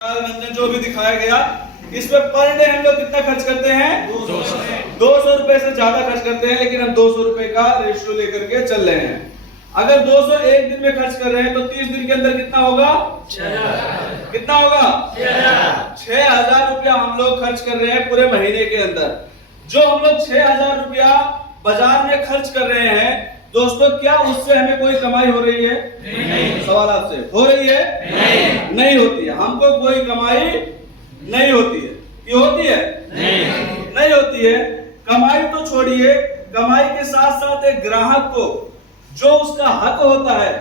व्यंजन जो भी दिखाया गया, इस पे पर डे हम लोग कितना खर्च करते हैं? 200 रुपए से ज्यादा खर्च करते हैं, लेकिन हम 200 रुपए का रेशियो लेकर के चल रहे हैं। अगर 200 एक दिन में खर्च कर रहे हैं तो 30 दिन के अंदर कितना होगा? 6000। कितना होगा? 6000 रुपया हम लोग खर्च कर रहे हैं पूरे महीने के अंदर। जो हम लोग 6000 रुपया बाजार में खर्च कर रहे हैं दोस्तों, क्या उससे हमें कोई कमाई हो रही है? नहीं। सवाल आपसे, हो रही है? नहीं होती है। हमको कोई कमाई नहीं होती है। क्यों होती है? नहीं होती है। कमाई तो छोड़िए, कमाई के साथ साथ एक ग्राहक को जो उसका हक होता है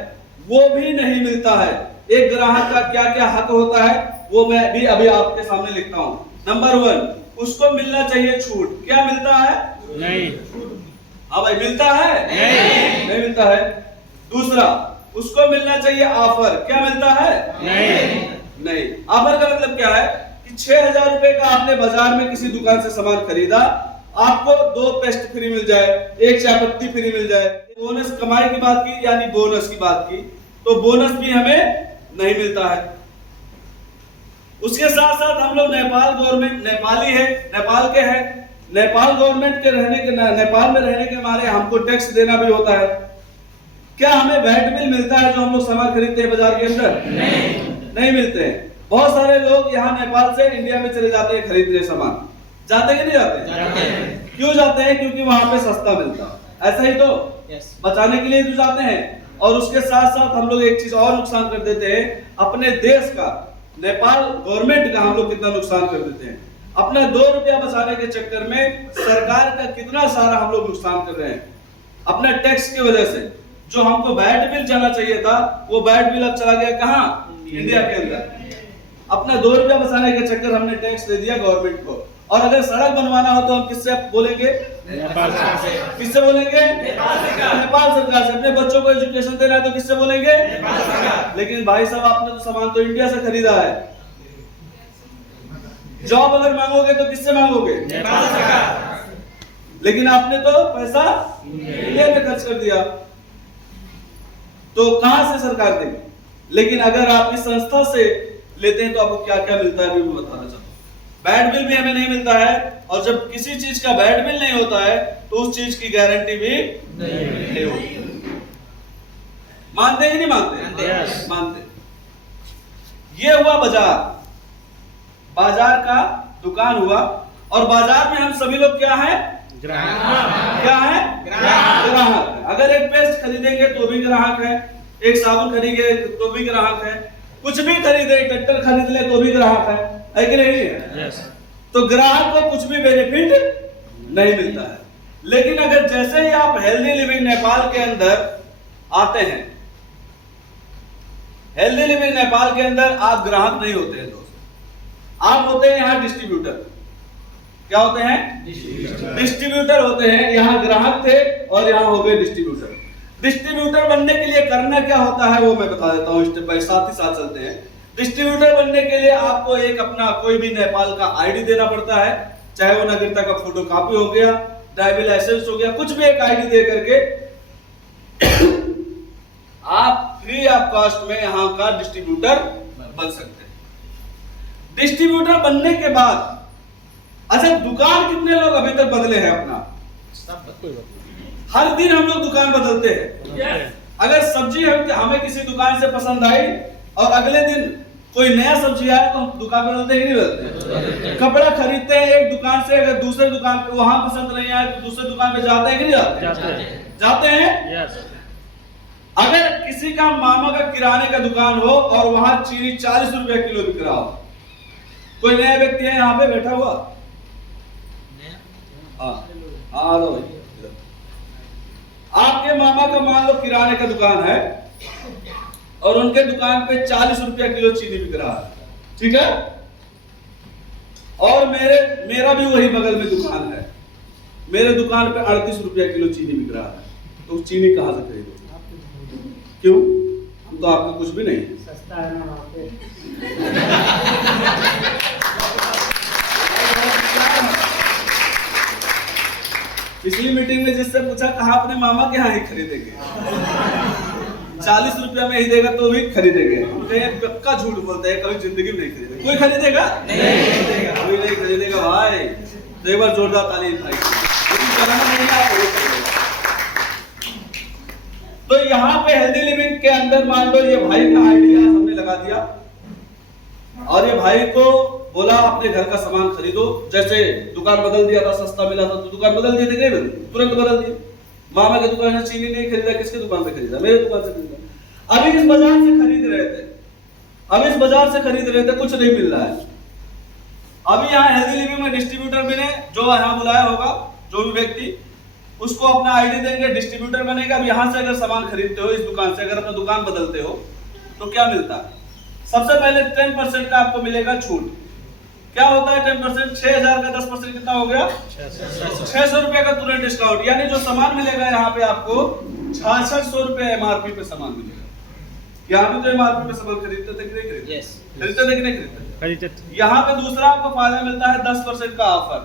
वो भी नहीं मिलता है। एक ग्राहक का क्या क्या हक होता है वो मैं भी अभी आपके सामने लिखता हूं। नंबर 1, उसको मिलना चाहिए छूट। क्या मिलता है? नहीं। हाँ भाई, मिलता है? नहीं मिलता है। दूसरा, उसको मिलना चाहिए ऑफर। क्या मिलता है? नहीं। ऑफर का मतलब क्या है कि 6000 रुपए का आपने बाजार में किसी दुकान से सामान खरीदा, आपको 2 पेस्ट फ्री मिल जाए, 1 चायपत्ती फ्री मिल जाए। बोनस, कमाई की बात की यानी बोनस की बात की, तो बोनस भी हमें नहीं मिलता है। उसके साथ साथ हम लोग नेपाल गवर्नमेंट, नेपाली है, नेपाल के हैं, नेपाल गवर्नमेंट के रहने के, नेपाल में रहने के मारे हमको टैक्स देना भी होता है। क्या हमें वैट बिल मिलता है जो हम लोग सामान खरीदते हैं बाजार के अंदर? नहीं मिलते हैं। बहुत सारे लोग यहाँ नेपाल से इंडिया में चले जाते हैं खरीदने सामान। जाते हैं कि नहीं जाते? क्यों जाते हैं? क्योंकि वहां पे सस्ता मिलता है। ऐसा ही तो बचाने के लिए तो जाते हैं। और उसके साथ साथ हम लोग एक चीज और नुकसान कर देते हैं, अपने देश का, नेपाल गवर्नमेंट का हम लोग कितना नुकसान कर देते हैं। अपना 2 रुपया बचाने के चक्कर में सरकार का कितना सारा हम लोग नुकसान कर रहे हैं अपना टैक्स की वजह से। जो हमको वैट बिल जाना चाहिए था वो वैट बिल अब चला गया कहां? इंडिया के अंदर। अपना 2 रुपया बचाने के चक्कर हमने टैक्स दे दिया गवर्नमेंट को। और अगर सड़क बनवाना हो तो हम किससे बोलेंगे? नेपाल से। किससे बोलेंगे? नेपाल सरकार से। अपने बच्चों को एजुकेशन देना है तो किससे बोलेंगे? नेपाल सरकार। लेकिन भाई साहब, आपने तो सामान तो इंडिया से खरीदा है। जॉब अगर मांगोगे तो किससे मांगोगे? नेपाल सरकार। लेकिन आपने तो पैसा इंडिया में खर्च कर दिया, तो कहां से सरकार देगी? लेकिन अगर आप इस संस्था से लेते हैं तो आपको क्या क्या मिलता है मैं बताना चाहता हूं। बैड बिल भी हमें नहीं मिलता है, और जब किसी चीज का बैड बिल नहीं होता है तो उस चीज की गारंटी भी नहीं होती। मानते हैं कि नहीं मानते? मानते। ये हुआ बाजार, बाजार का दुकान हुआ। और बाजार में हम सभी लोग क्या है? ग्राहक। क्या है? ग्राहक। अगर एक पेस्ट खरीदेंगे तो भी ग्राहक है, एक साबुन खरीदेंगे तो भी ग्राहक है, कुछ भी खरीदे, ट्रैक्टर खरीद ले तो भी ग्राहक है कि नहीं? तो ग्राहक को कुछ भी बेनिफिट नहीं मिलता है। लेकिन अगर जैसे ही आप हेल्दी लिविंग नेपाल के अंदर आते हैं, हेल्दी लिविंग नेपाल के अंदर आप ग्राहक नहीं होते हैं दोस्त, आप होते हैं यहाँ डिस्ट्रीब्यूटर। क्या होते हैं? डिस्ट्रीब्यूटर होते हैं। यहाँ ग्राहक थे और यहाँ हो गए डिस्ट्रीब्यूटर। डिस्ट्रीब्यूटर बनने के लिए करना क्या होता है वो मैं बता देता हूँ, स्टेप बाय साथ ही साथ चलते हैं। डिस्ट्रीब्यूटर बनने के लिए आपको एक अपना कोई भी नेपाल का आईडी देना पड़ता है, चाहे वो नागरिकता का फोटो कॉपी हो गया, ड्राइविंग लाइसेंस हो गया, कुछ भी एक आईडी दे करके आप फ्री ऑफ कॉस्ट में यहाँ का डिस्ट्रीब्यूटर बन सकते हैं। डिस्ट्रीब्यूटर बनने के बाद अच्छा, दुकान कितने लोग अभी तक बदले हैं अपना? हर दिन हम लोग दुकान बदलते हैं। अगर सब्जी हमें किसी दुकान से पसंद आई और अगले दिन कोई नया सब्जी आया तो हम दुकान बदलते ही नहीं बदलते। कपड़ा खरीदते हैं एक दुकान से, अगर दूसरे दुकान पे वहां पसंद नहीं आया तो दूसरे दुकान पे जाते हैं कि नहीं जाते हैं? अगर किसी का मामा का किराने का दुकान हो और वहां चीनी 40 रुपए किलो बिक रहा हो, कोई नया व्यक्ति है यहाँ पे बैठा हुआ? हाँ लो भाई, आपके मामा का मान लो किराने का दुकान है और उनके दुकान पे 40 रुपया किलो चीनी बिक रहा है, ठीक है? और मेरा भी वही बगल में दुकान है, मेरे दुकान पे 38 रुपया किलो चीनी बिक रहा है, तो चीनी कहां से खरीदो? क्यों? हम तो आपको कुछ भी नहीं, सस्ता है ना वहां पे। पिछली मीटिंग में जिससे पूछा कहा अपने मामा के यहाँ ही खरीदेंगे, 40 रुपया में ही देगा तो भी खरीदेंगे। पक्का झूठ बोलते हैं, कभी जिंदगी में नहीं खरीदेगा। कोई खरीदेगा? नहीं, कोई नहीं खरीदेगा भाई। तो एक बार जोरदार ताली भाई। नहीं आप तो यहाँ पे हेल्दी लिविंग के अंदर मान लो ये भाई का आइडिया हमने लगा दिया और ये भाई को बोला अपने घर का सामान खरीदो। जैसे दुकान बदल दिया था, सस्ता मिला था तो दुकान बदल दिए थे, नहीं बदली, तुरंत बदल दिए। मामा की दुकान से चीनी नहीं खरीदा, किसकी दुकान से खरीदा? मेरे दुकान से खरीदा। अभी इस बाजार से खरीद रहे थे, अब इस बाजार से खरीद रहे थे, कुछ नहीं मिल रहा है। अभी यहाँ हेल्दी लिविंग में डिस्ट्रीब्यूटर बने, जो यहाँ बुलाया होगा जो भी व्यक्ति, उसको अपना आईडी देंगे, डिस्ट्रीब्यूटर बनेगा। अब यहाँ से अगर सामान खरीदते हो इस दुकान से, अगर अपना दुकान बदलते हो तो क्या मिलता है? सबसे पहले 10% का आपको मिलेगा छूट। क्या होता है 10%? 6000 का 10% कितना हो गया? 600 रुपए का तुरंत डिस्काउंट। यानी जो सामान मिलेगा यहाँ पे आपको 6600 रुपए एमआरपी पे सामान मिलेगा। यहाँ पे तो एमआरपी पे सामान खरीदते थे कि नहीं खरीदते? खरीदते थे कि नहीं खरीदते? यहाँ पे दूसरा आपको फायदा मिलता है 10% का ऑफर।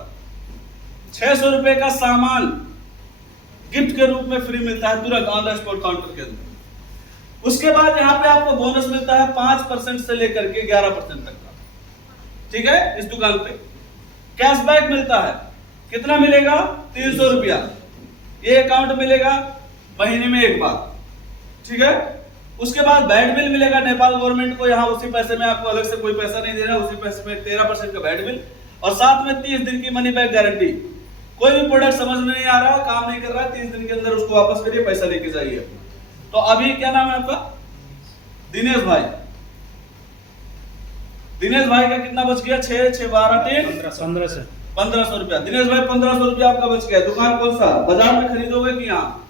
600 रुपए का सामान गिफ्ट के रूप में फ्री मिलता है तुरंत ऑन द स्पॉट काउंटर के अंदर। उसके बाद यहाँ पे आपको बोनस मिलता है 5% से लेकर के 11% तक का, ठीक है। इस दुकान पे कैशबैक मिलता है, कितना मिलेगा? 300 रुपया। ये अकाउंट मिलेगा महीने में एक बार, ठीक है। उसके बाद बैड बिल मिलेगा नेपाल गवर्नमेंट को, यहाँ उसी पैसे में आपको अलग से कोई पैसा नहीं देना, उसी पैसे में 13% का बैड बिल और साथ में 30 दिन की मनी बैक गारंटी। कोई भी प्रोडक्ट समझ में नहीं आ रहा, काम नहीं कर रहा, 30 दिन के अंदर उसको वापस करिए, पैसा लेके जाइए। तो अभी क्या नाम है आपका? दिनेश भाई। दिनेश भाई का कितना बच गया? 6 6 12 3 1500 रुपया। दिनेश भाई 1500 रुपया आपका बच गया। दुकान कौन सा? बाजार में खरीदोगे कि यहाँ?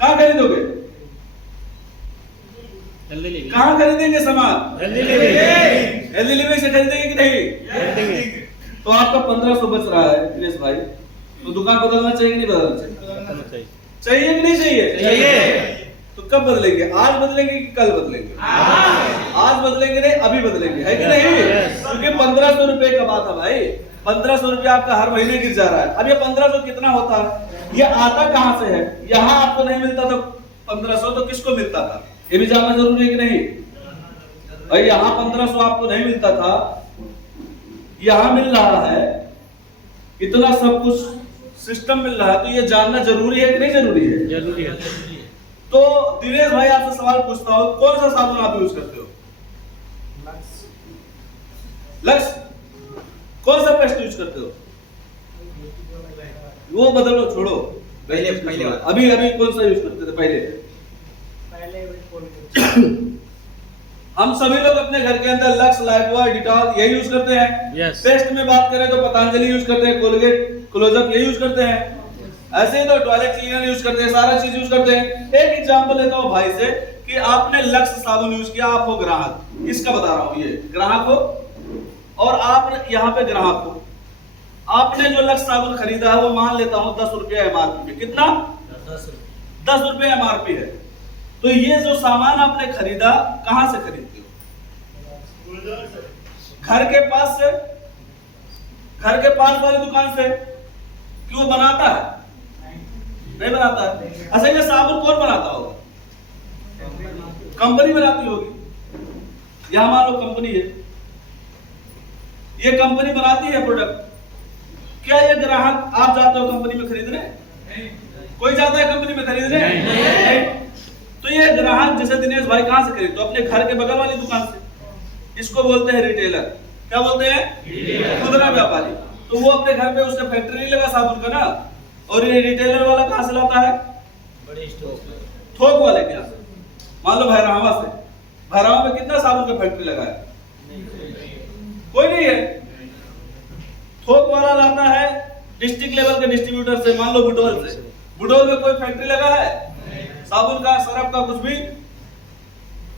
कहाँ खरीदोगे? कहाँ खरीदेंगे सामान? हेल्दी लिविंग से खरीदेंगे कि नहीं? तो आपका 1500 बच रहा है दिनेश भाई, तो दुकान बदलना चाहिए कि नहीं बदलना चाहिए? चाहिए कि नहीं चाहिए? तो कब बदलेंगे? आज बदलेंगे कि कल बदलेंगे? आज बदलेंगे नहीं, अभी बदलेंगे, है कि नहीं? क्योंकि 1500 रुपए का बात है भाई। 1500 रुपया आपका हर महीने गिर जा रहा है। अब ये 1500 कितना होता है? ये आता कहाँ से है? यहाँ आपको नहीं मिलता था 1500, तो किसको मिलता था? ये भी जानना जरूरी है कि नहीं भाई? यहाँ 1500 आपको नहीं मिलता था, यहाँ मिल रहा है, इतना सब कुछ सिस्टम मिल रहा है, तो ये जानना जरूरी है कि नहीं जरूरी है? जरूरी है। तो दिनेश भाई आपसे सवाल पूछता हूँ, कौन सा साबुन आप यूज करते हो? लक्स। कौन सा पेस्ट यूज करते हो? वो बदलो, छोड़ो, पहले अभी कौन सा यूज करते थे? पहले हम सभी लोग अपने घर के अंदर लक्स, लाइफबॉय, डिटॉल यही यूज करते हैं। पेस्ट में बात करें तो पतंजलि यूज करते हैं, कोलगेट, क्लोजअप ये यूज करते हैं। ऐसे ही तो टॉयलेट क्लीनर यूज करते हैं, सारा चीज यूज करते हैं। एक एग्जांपल लेता हूं भाई से कि आपने लक्स साबुन यूज किया, आप हो ग्राहक, इसका बता रहा हूं, ये ग्राहक हो और आप यहाँ पे ग्राहक हो। आपने जो लक्स साबुन खरीदा है वो मान लेता हूं 10 रुपया एमआरपी में। कितना? 10 रुपया एमआरपी है। तो ये जो सामान आपने खरीदा कहां से खरीदते हो? घर के पास से, घर के पास वाली दुकान से। क्यों बनाता है? नहीं बनाता है। अच्छा, ये साबुन कौन बनाता होगा? कंपनी बनाती होगी। यहां मान लो कंपनी है, ये कंपनी बनाती है प्रोडक्ट। क्या ये ग्राहक, आप जाते हो कंपनी में खरीदने? कोई जाता है कंपनी में खरीदने? नहीं। तो ये ग्राहक जैसे दिनेश भाई कहां से खरीदते? तो अपने घर के बगल वाली दुकान से। इसको बोलते हैं रिटेलर। क्या बोलते हैं? खुदरा व्यापारी। तो वो अपने घर पे, उसका फैक्ट्री नहीं लगा साबुन का ना, और ये रिटेलर वाला कहां से लाता है? बड़े स्टोर, थोक वाले के यहाँ से। मान लो भैरहवा से, भैरहवा में कितना साबुन का फैक्ट्री लगा है? कोई नहीं है। थोक वाला लाता है डिस्ट्रिक्ट लेवल के डिस्ट्रीब्यूटर से, मान लो बुटोल से। बुटोल में कोई फैक्ट्री लगा है साबुन का, सरफ का, कुछ भी?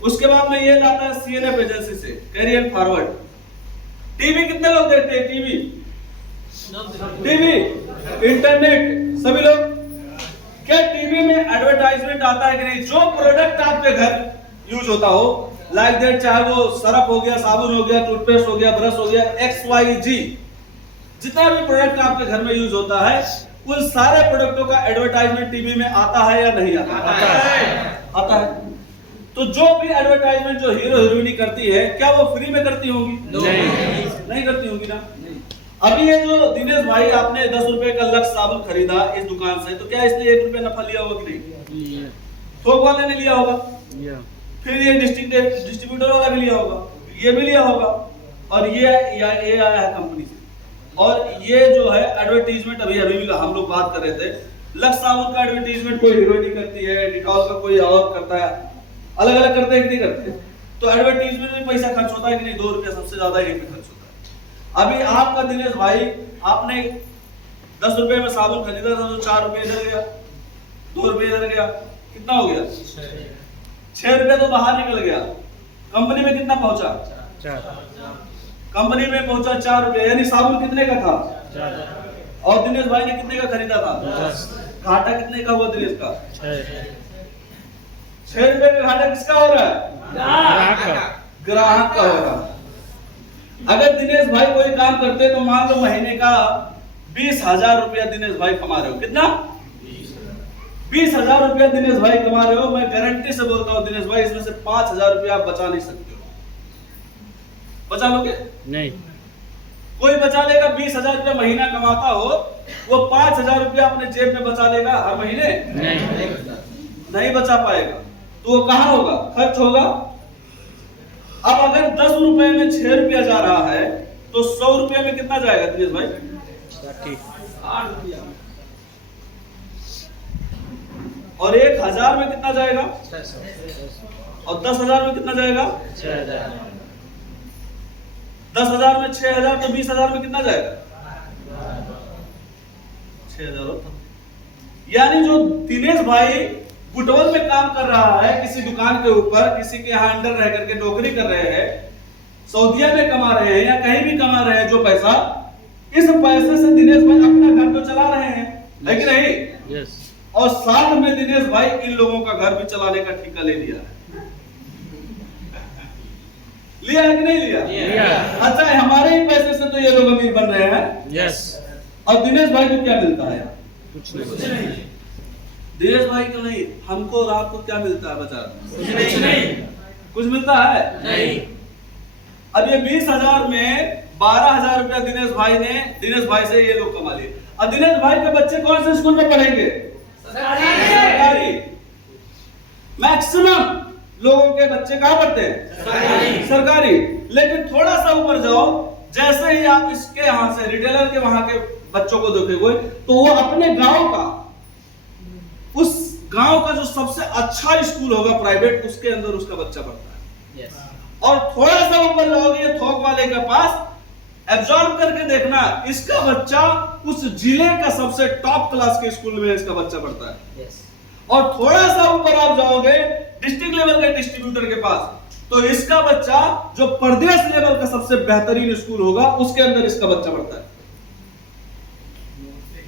उसके बाद में ये लाता है सीएनएफ एजेंसी से, कैरियर फॉरवर्ड। टीवी कितने लोग देखते हैं? टीवी, इंटरनेट, सभी लोग। क्या टीवी में एडवर्टाइजमेंट आता है कि नहीं? जो प्रोडक्ट आपके घर यूज होता हो, लाइक दैट, चाहे वो सरफ हो गया, साबुन हो गया, टूथपेस्ट हो गया, ब्रश हो गया, XYZ, जितना भी प्रोडक्ट आपके घर में यूज होता है, उन सारे प्रोडक्टों का एडवर्टाइजमेंट टीवी में आता है या नहीं आता है? आता है। तो जो भी एडवर्टाइजमेंट जो हीरो हीरोइनी करती है, क्या वो फ्री में करती होंगी? नहीं करती होंगी ना। अभी ये जो दिनेश भाई आपने 10 रुपए का लक्स साबुन खरीदा इस दुकान से, तो क्या इसने 1 रुपया नफा लिया होगा कि नहीं? थोक वाले ने लिया होगा, फिर ये डिस्ट्रीब्यूटर वाला भी लिया होगा, ये भी लिया होगा, और ये आया है कंपनी से। और ये जो है एडवर्टीजमेंट अभी हम लोग बात कर रहे थे, लक्स साबुन का एडवर्टीजमेंट कोई हीरोइनी करती है, डिटॉल का कोई और करता है, अलग अलग करते हैं कि नहीं करते? तो एडवर्टीजमेंट में पैसा खर्च होता है कि नहीं? 2 रुपया सबसे ज्यादा यहीं पे खर्च होता है। अभी आपका दिनेश भाई, आपने 10 रुपए में साबुन खरीदा था, तो 4 रुपए इधर गया, 2 रुपए इधर गया, कितना हो गया? 6 रुपया तो बाहर निकल गया। कंपनी में कितना पहुंचा? कंपनी में पहुंचा 4 रुपए, यानी साबुन कितने का था? और दिनेश भाई ने कितने का खरीदा था? घाटा कितने का हुआ दिनेश का? 6 रुपए का घाटा किसका हो रहा है? ग्राहक का हो रहा है। अगर दिनेश भाई कोई काम करते तो मान लो महीने का 20,000 रुपया दिनेश भाई कमा रहे हो। कितना? 20,000 रुपया दिनेश भाई कमा रहे हो। मैं गारंटी से बोलता हूँ दिनेश भाई, इसमें से 5,000 रुपया आप बचा नहीं सकते हो। बचा लोगे? नहीं। कोई बचा लेगा? 20,000 रुपया महीना कमाता हो, वो 5,000 रुपया अपने जेब में बचा लेगा हर महीने? नहीं बचा पाएगा। तो वो कहां होगा? खर्च होगा। अब अगर 10 रुपए में 6 रुपया जा रहा है, तो 100 रुपया में कितना जाएगा दिनेश भाई? 8 रुपया। और 1,000 में कितना जाएगा? और 10,000 में कितना जाएगा? 10,000 में 6,000, तो 20,000 में कितना जाएगा? 6,000। यानी जो दिनेश भाई बुटवल में काम कर रहा है, किसी दुकान के ऊपर, किसी के यहाँ अंडर रह करके नौकरी कर रहे हैं, सऊदीया में कमा रहे हैं या कहीं भी कमा रहे हैं जो पैसा, इस पैसे से दिनेश भाई अपना घर तो चला रहे हैं, है कि नहीं? और साथ में दिनेश भाई इन लोगों का घर भी चलाने का ठेका ले लिया है। लिया है कि नहीं लिया? अच्छा, हमारे ही पैसे से तो ये लोग अमीर बन रहे हैं। और दिनेश भाई को क्या मिलता है? कुछ नहीं। दिनेश भाई को नहीं, हमको और आपको क्या मिलता है बाजार? कुछ नहीं। कुछ मिलता है? नहीं। अब ये 20,000 में 12,000 रुपया दिनेश भाई से ये लोग कमा लिए। और दिनेश भाई के बच्चे कौन से स्कूल में पढ़ेंगे? सरकारी। मैक्सिमम लोगों के बच्चे कहां पढ़ते हैं? सरकारी। लेकिन थोड़ा सा ऊपर जाओ, जैसे ही आप इसके यहां से रिटेलर के वहां के बच्चों को देखोगे, तो वो अपने गांव का, उस गांव का जो सबसे अच्छा स्कूल होगा प्राइवेट, उसके अंदर उसका बच्चा पढ़ता है। और थोड़ा सा ऊपर जाओगे ये थोक वाले के पास, एब्जॉर्ब करके देखना, इसका बच्चा उस जिले का सबसे टॉप क्लास के स्कूल में इसका बच्चा पढ़ता है। और थोड़ा सा ऊपर आप जाओगे डिस्ट्रिक्ट लेवल के डिस्ट्रीब्यूटर के पास, तो इसका बच्चा जो प्रदेश लेवल का सबसे बेहतरीन स्कूल होगा, उसके अंदर इसका बच्चा पढ़ता है।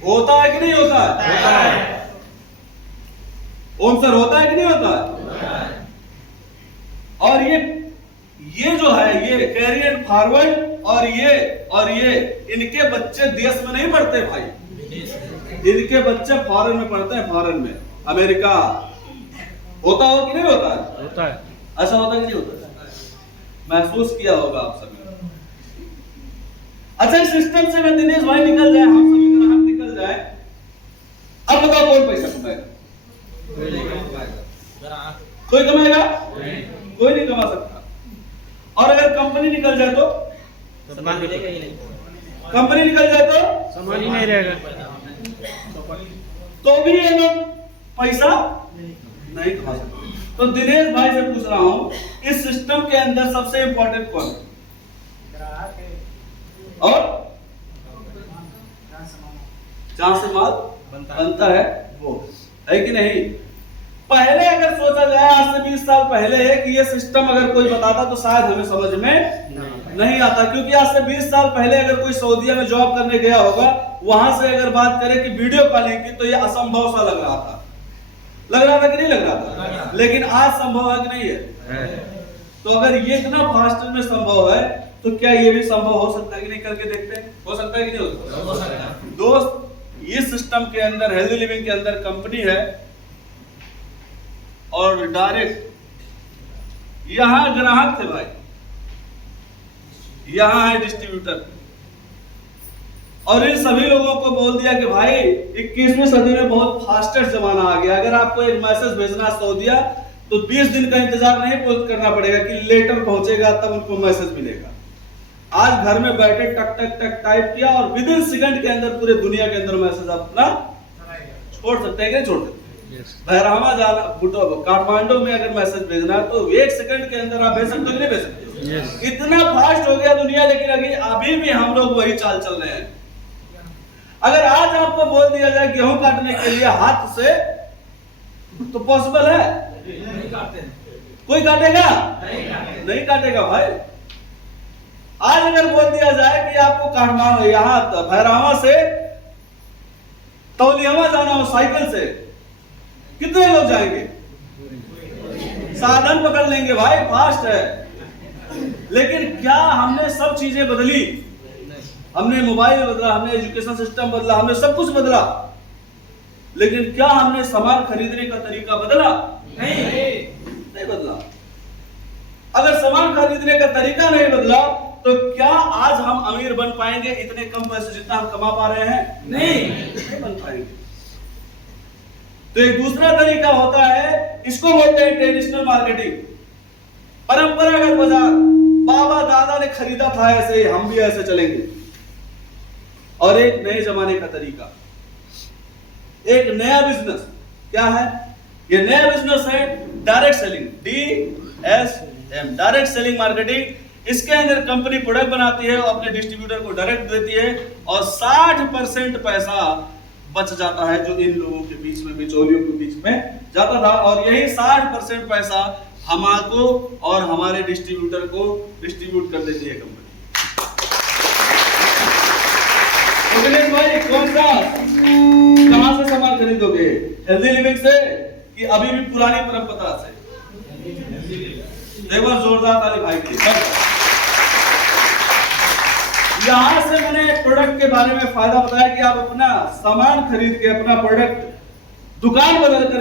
होता है कि नहीं होता है? होता है। ओम सर, होता है कि नहीं होता है? और ये जो है, ये कैरियर फॉरवर्ड, और ये इनके बच्चे देश में नहीं पढ़ते भाई, इनके बच्चे फॉरेन में पढ़ते हैं, फॉरेन में, अमेरिका। होता हो कि नहीं होता है? होता है। ऐसा होता है कि नहीं होता है? महसूस किया होगा आप सभी। अच्छा, इस सिस्टम से अगर दिनेश भाई निकल जाए, हम सभी ग्राहक निकल जाए, अब बताओ कौन पैसा कमाएगा? कोई कमाएगा? कोई नहीं कमा सकता। और अगर कंपनी निकल जाए तो? कंपनी निकल जाए तो सामान ही नहीं रहेगा, तो भी ये लोग पैसा नहीं कमा सकते। तो दिनेश भाई से पूछ रहा हूं, इस सिस्टम के अंदर सबसे इंपॉर्टेंट कौन है? और जहां से माल बनता है वो, है कि नहीं? पहले अगर सोचा जाए, आज से 20 साल पहले, कि ये सिस्टम अगर कोई बताता तो शायद हमें समझ में नहीं आता, क्योंकि आज से 20 साल पहले अगर कोई सऊदीया में जॉब करने गया होगा, वहां से अगर बात करें कि वीडियो कॉलिंग की, तो ये असंभव सा लग रहा था। लग रहा था कि नहीं लग रहा था? लेकिन आज संभव है कि नहीं है? तो अगर ये इतना फास्ट में संभव है, तो क्या ये भी संभव हो सकता है कि नहीं? करके देखते हैं, हो सकता है कि नहीं हो सकता? दोस्त, इस सिस्टम के अंदर, हेल्दी लिविंग के अंदर कंपनी है, और डायरेक्ट यहां ग्राहक थे भाई, यहां है डिस्ट्रीब्यूटर, और इन सभी लोगों को बोल दिया कि भाई 21वीं सदी में बहुत फास्टेस्ट जमाना आ गया, अगर आपको एक मैसेज भेजना सऊदीया तो 20 दिन का इंतजार नहीं करना पड़ेगा कि लेटर पहुंचेगा तब उनको मैसेज मिलेगा। आज घर में बैठे टक टक टक टाइप किया और विद इन सेकंड के अंदर पूरे दुनिया के अंदर मैसेज अपना छोड़ सकते हैं, छोड़ सकते हैं। बहरामा जाना, काठमांडू में अगर मैसेज भेजना है तो 1 सेकंड के अंदर आप भेज सकते हो कि नहीं भेज सकते? इतना फास्ट हो गया दुनिया, लेकिन अभी भी हम लोग वही चाल चल रहे हैं। अगर आज आपको बोल दिया जाए गेहूं काटने के लिए हाथ से, तो पॉसिबल है? कोई काटेगा? नहीं काटेगा भाई। आज अगर बोल दिया जाए कि आपको काठमांडू यहां भैरहवा से तौलियामा जाना हो साइकिल से, कितने लोग जाएंगे? साधन पकड़ लेंगे भाई, फास्ट है। लेकिन क्या हमने सब चीजें बदली? हमने मोबाइल बदला, हमने एजुकेशन सिस्टम बदला, हमने सब कुछ बदला, लेकिन क्या हमने सामान खरीदने का तरीका बदला? नहीं बदला। अगर सामान खरीदने का तरीका नहीं बदला तो क्या आज हम अमीर बन पाएंगे इतने कम पैसे जितना हम कमा पा रहे हैं? नहीं बन पाएंगे। तो एक दूसरा तरीका होता है, इसको बोलते हैं ट्रेडिशनल मार्केटिंग, परंपरागत बाजार। बाबा दादा ने खरीदा था ऐसे, हम भी ऐसे चलेंगे। और एक नए जमाने का तरीका, एक नया बिजनेस, क्या है ये नया बिजनेस? है direct selling, DSM, direct selling marketing. इसके अंदर कंपनी प्रोडक्ट बनाती है और अपने डिस्ट्रीब्यूटर को डायरेक्ट देती है, और 60% पैसा बच जाता है जो इन लोगों के बीच में, बिचौलियों के बीच में जाता था, और यही 60% पैसा हमको और हमारे डिस्ट्रीब्यूटर को डिस्ट्रीब्यूट कर देती है कंपनी। भाई कौन सा, कहां से सामान खरीदोगे? हेल्दी लिविंग से कि अभी भी पुरानी परंपरा से? एक बार जोरदार ताली भाई की। यहां से मैंने प्रोडक्ट के बारे में फायदा बताया कि आप अपना सामान खरीद के, अपना प्रोडक्ट दुकान बदल कर